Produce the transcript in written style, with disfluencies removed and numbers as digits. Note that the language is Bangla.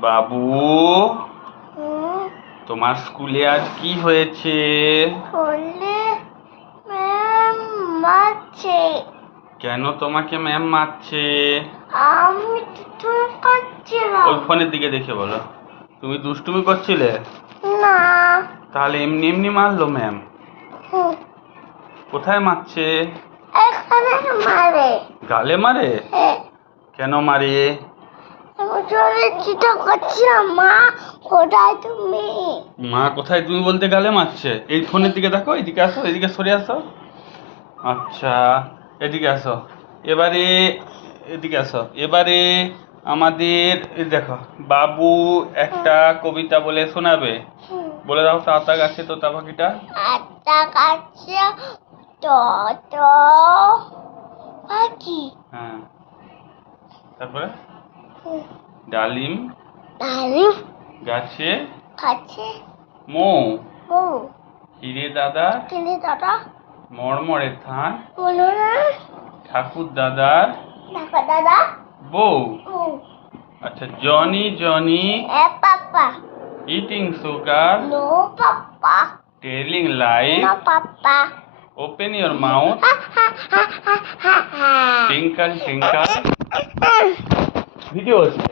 বাবু, হুম, তোমার স্কুলে আজ কি হয়েছে? বললে ম্যাম মারছে। কেন তোমাকে ম্যাম মারছে? আমি দুষ্টুমি করছিলাম। ওই ফোনের দিকে দেখে বলো। তুমি দুষ্টুমি করছিলে? না। তাহলে এমনি এমনি মারলো ম্যাম? হুম, কোথায় মারছে? এখানে মারে। গালে মারে? হ্যাঁ, কেন মারে? আমি জোরে চিৎকার করছিলাম, মা কোথায় তুমি? মা কোথায় তুমি বলতে গালে মারছে? এই ফোনের দিকে দেখো, এদিকে আসো, এদিকে সরে আসো। আচ্ছা, এদিকে আসো। এবারে এদিকে আসো। এবারে আমাদের এই দেখো, বাবু একটা কবিতা বলে শোনাবে। হুম, বলে দাও, তাতা গাছে তোতা পাখিটা। একটা কাছে তত পাখি। হ্যাঁ, তারপরে হুম, ডালিম ডালিম গাছে কাছে মৌ, ও হিরে দাদা কিনে দাদা মরমরে থান, বলো না। ঠাকুর দাদার দেখো দাদা। বউ। ও আচ্ছা, জনি জনি এ papa. Eating sugar, no papa. Telling light, no papa. Open your mouth, ha ha ha ha ha ha. Twinkle twinkle. Video হচ্ছে।